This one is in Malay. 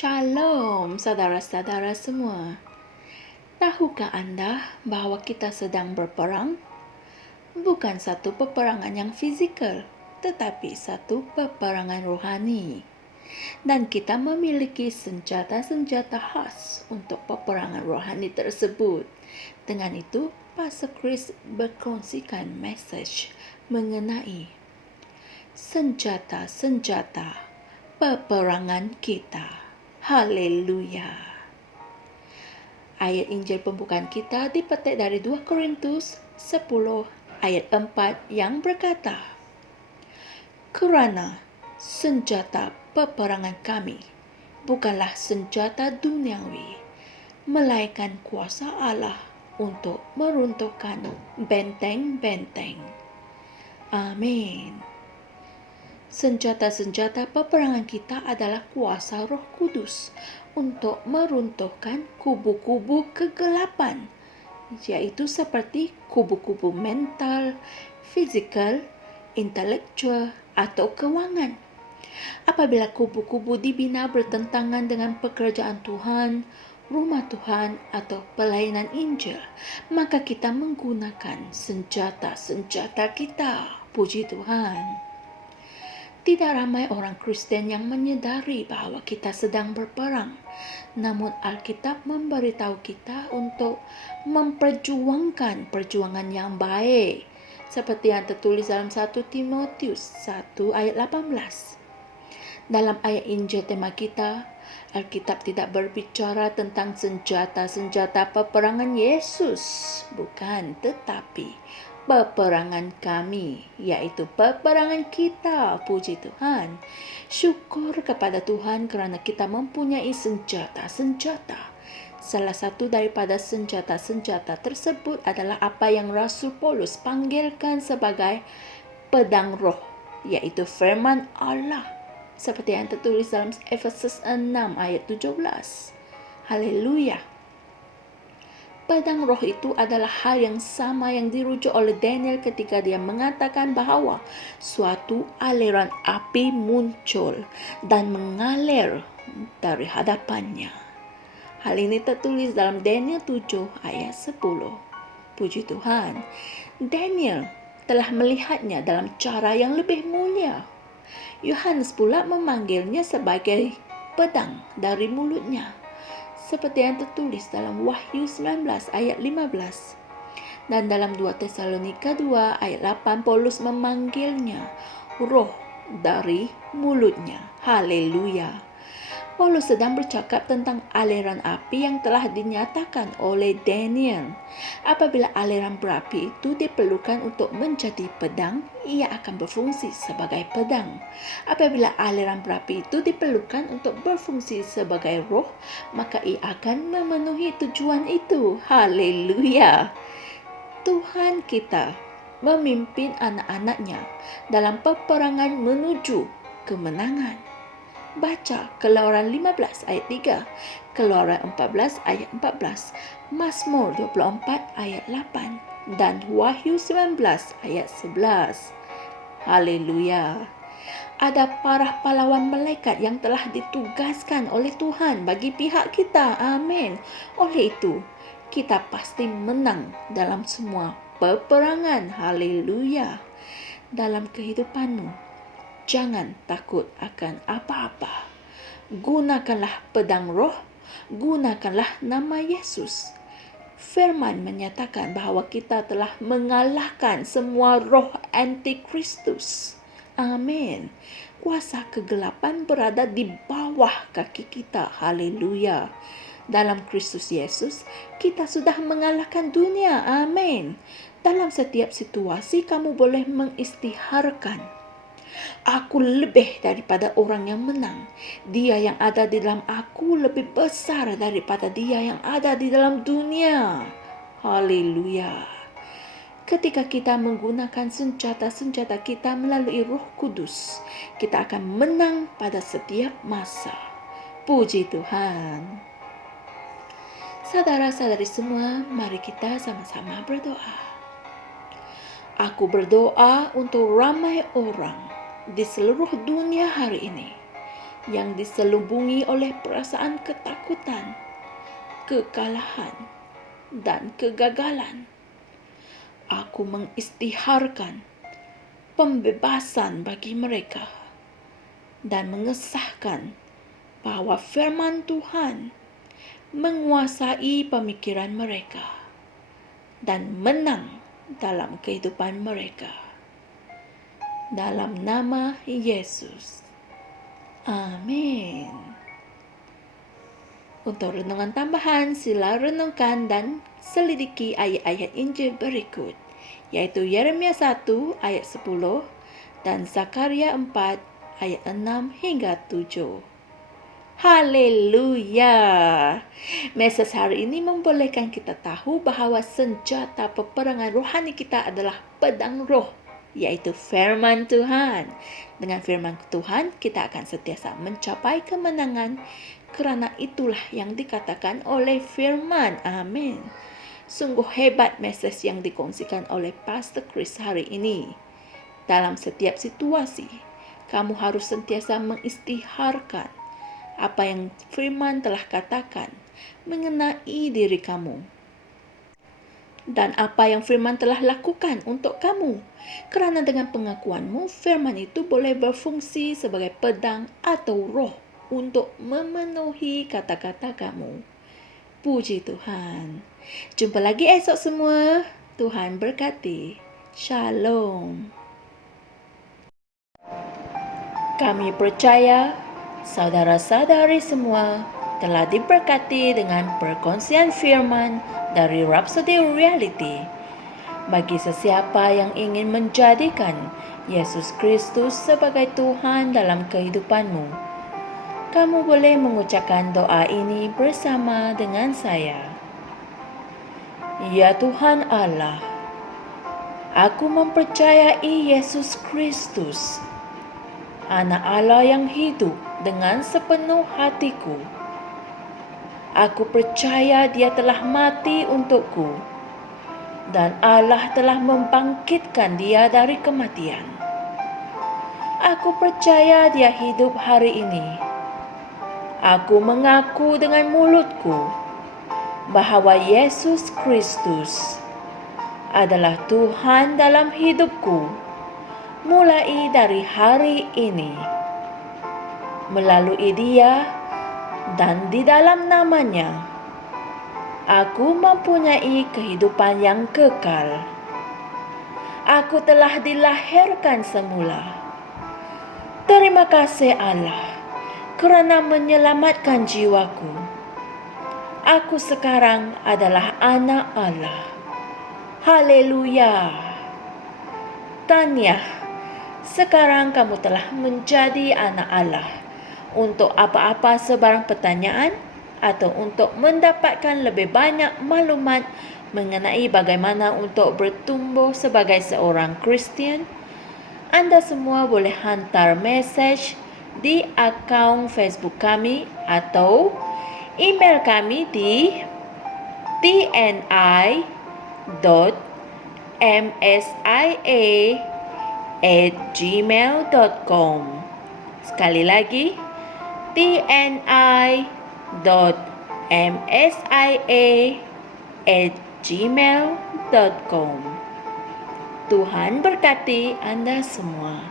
Shalom, saudara-saudara semua. Tahukah Anda bahwa kita sedang berperang? Bukan satu peperangan yang fizikal, tetapi satu peperangan rohani. Dan kita memiliki senjata-senjata khas untuk peperangan rohani tersebut. Dengan itu, Pastor Chris berkongsikan message mengenai senjata-senjata peperangan kita. Haleluya. Ayat Injil pembukaan kita dipetik dari 2 Korintus 10 ayat 4 yang berkata, "Kerana senjata peperangan kami bukanlah senjata duniawi, melainkan kuasa Allah untuk meruntuhkan benteng-benteng." Amin. Senjata-senjata peperangan kita adalah kuasa Roh Kudus untuk meruntuhkan kubu-kubu kegelapan, yaitu seperti kubu-kubu mental, fizikal, intelektual atau kewangan. Apabila kubu-kubu dibina bertentangan dengan pekerjaan Tuhan, rumah Tuhan atau pelayanan Injil, maka kita menggunakan senjata-senjata kita. Puji Tuhan. Tidak ramai orang Kristen yang menyadari bahwa kita sedang berperang. Namun Alkitab memberitahu kita untuk memperjuangkan perjuangan yang baik, seperti yang tertulis dalam 1 Timotius 1 ayat 18. Dalam ayat Injil tema kita, Alkitab tidak berbicara tentang senjata-senjata peperangan Yesus, bukan, tetapi peperangan kami, yaitu peperangan kita. Puji Tuhan. Syukur kepada Tuhan kerana kita mempunyai senjata-senjata. Salah satu daripada senjata-senjata tersebut adalah apa yang Rasul Paulus panggilkan sebagai pedang roh, yaitu firman Allah, seperti yang tertulis dalam Efesus 6 ayat 17. Haleluya. Pedang roh itu adalah hal yang sama yang dirujuk oleh Daniel ketika dia mengatakan bahawa suatu aliran api muncul dan mengalir dari hadapannya. Hal ini tertulis dalam Daniel 7 ayat 10. Puji Tuhan. Daniel telah melihatnya dalam cara yang lebih mulia. Yohanes pula memanggilnya sebagai pedang dari mulutnya, seperti yang tertulis dalam Wahyu 19 ayat 15. Dan dalam 2 Tesalonika 2 ayat 8, Paulus memanggilnya roh dari mulutnya. Haleluya. Paulus sedang bercakap tentang aliran api yang telah dinyatakan oleh Daniel. Apabila aliran berapi itu diperlukan untuk menjadi pedang, ia akan berfungsi sebagai pedang. Apabila aliran berapi itu diperlukan untuk berfungsi sebagai roh, maka ia akan memenuhi tujuan itu. Haleluya. Tuhan kita memimpin anak-anaknya dalam peperangan menuju kemenangan. Baca Keluaran 15 ayat 3, Keluaran 14 ayat 14, Mazmur 24 ayat 8 dan Wahyu 19 ayat 11. Haleluya. Ada para pahlawan malaikat yang telah ditugaskan oleh Tuhan bagi pihak kita. Amin. Oleh itu, kita pasti menang dalam semua peperangan. Haleluya. Dalam kehidupanmu, jangan takut akan apa-apa. Gunakanlah pedang roh, gunakanlah nama Yesus. Firman menyatakan bahawa kita telah mengalahkan semua roh antikristus. Amin. Kuasa kegelapan berada di bawah kaki kita. Haleluya. Dalam Kristus Yesus, kita sudah mengalahkan dunia. Amin. Dalam setiap situasi, kamu boleh mengisytiharkan, "Aku lebih daripada orang yang menang. Dia yang ada di dalam aku lebih besar daripada dia yang ada di dalam dunia." Haleluya. Ketika kita menggunakan senjata-senjata kita melalui Roh Kudus, kita akan menang pada setiap masa. Puji Tuhan. Saudara-saudari semua, mari kita sama-sama berdoa. Aku berdoa untuk ramai orang di seluruh dunia hari ini yang diselubungi oleh perasaan ketakutan, kekalahan, dan kegagalan. Aku mengisytiharkan pembebasan bagi mereka dan mengesahkan bahwa firman Tuhan menguasai pemikiran mereka dan menang dalam kehidupan mereka. Dalam nama Yesus. Amin. Untuk renungan tambahan, sila renungkan dan selidiki ayat-ayat Injil berikut, yaitu Yeremia 1 ayat 10 dan Zakaria 4 ayat 6 hingga 7. Haleluya! Mesej hari ini membolehkan kita tahu bahawa senjata peperangan rohani kita adalah pedang roh, yaitu firman Tuhan. Dengan firman Tuhan, kita akan sentiasa mencapai kemenangan, kerana itulah yang dikatakan oleh firman. Amin. Sungguh hebat mesej yang dikongsikan oleh Pastor Chris hari ini. Dalam setiap situasi, kamu harus sentiasa mengisytiharkan apa yang firman telah katakan mengenai diri kamu dan apa yang firman telah lakukan untuk kamu. Kerana dengan pengakuanmu, firman itu boleh berfungsi sebagai pedang atau roh untuk memenuhi kata-kata kamu. Puji Tuhan. Jumpa lagi esok semua. Tuhan berkati. Shalom. Kami percaya saudara-saudari semua telah diberkati dengan perkongsian firman dari Rhapsody Reality. Bagi sesiapa yang ingin menjadikan Yesus Kristus sebagai Tuhan dalam kehidupanmu, kamu boleh mengucapkan doa ini bersama dengan saya. Ya Tuhan Allah, aku mempercayai Yesus Kristus, Anak Allah yang hidup dengan sepenuh hatiku. Aku percaya Dia telah mati untukku dan Allah telah membangkitkan Dia dari kematian. Aku percaya Dia hidup hari ini. Aku mengaku dengan mulutku bahawa Yesus Kristus adalah Tuhan dalam hidupku mulai dari hari ini. Melalui Dia dan di dalam nama-Nya, aku mempunyai kehidupan yang kekal. Aku telah dilahirkan semula. Terima kasih Allah kerana menyelamatkan jiwaku. Aku sekarang adalah anak Allah. Haleluya. Tahniah, sekarang kamu telah menjadi anak Allah. Untuk apa-apa sebarang pertanyaan atau untuk mendapatkan lebih banyak maklumat mengenai bagaimana untuk bertumbuh sebagai seorang Kristian, anda semua boleh hantar mesej di akaun Facebook kami atau email kami di tni.msia@gmail.com. Sekali lagi, tni.msia@gmail.com. Tuhan berkati Anda semua.